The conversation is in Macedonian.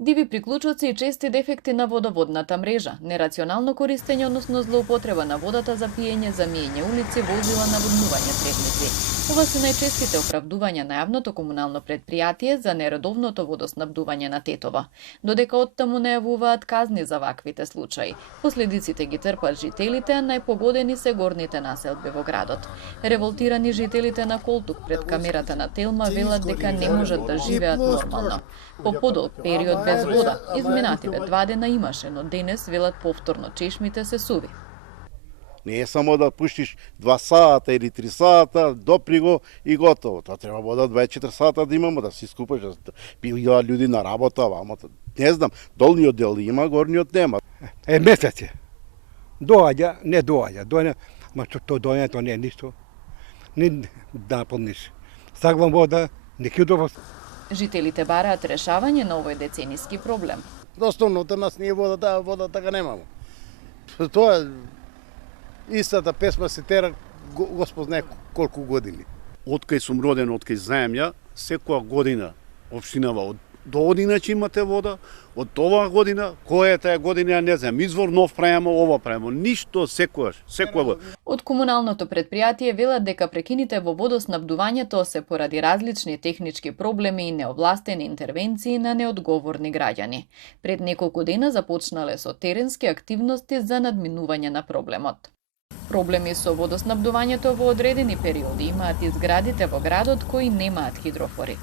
Диви приклучоци и чести дефекти на водоводната мрежа, нерационално користење, односно злоупотреба на водата за пиење, за миење улици, возила, наводнување трешници. Ова се најчестите оправдувања на јавното комунално предпријатие за нередовното водоснабдување на Тетово. Додека оттаму најавуваат казни за ваквите случаи. Последиците ги трпат жителите, а најпогодени се горните населби во градот. Револтирани жителите на Колтук пред камерата на Телма велат дека не можат да живеат нормално. По подолг период без вода, изминативе 2 дена имаше, но денес велат повторно чешмите се суви. Не е само да пуштиш 2 сата или 3 сата, допри го и готово. Тоа треба вода 24 сата да имамо, да си скупаш, да пијаат луѓе на работа, вамо. Не знам, долниот дел има, горниот нема. Месеци. Доаѓа, не доаѓа. Ма што доаѓа, то не е ништо. Не наполниш. Саквам вода, не кидово. Жителите бараат решавање на овој децениски проблем. Основното нас не е вода, таа вода така немамо. Тоа е истата песма се тера Господ знае колку години. Откај сум роден, откај знаем ја, секоја година општинава од до година ќе имате вода, од оваа година, која е таа година, ја не знам, извор нов правиме, ова правиме, ништо секојаш, секоја. Од комуналното предпријатие велат дека прекините во водоснабдувањето се поради различни технички проблеми и неовластени интервенции на неодговорни граѓани. Пред неколку дена започнале со теренски активности за надминување на проблемот. Проблеми со водоснабдувањето во одредени периоди имаат и зградите во градот кои немаат хидрофори.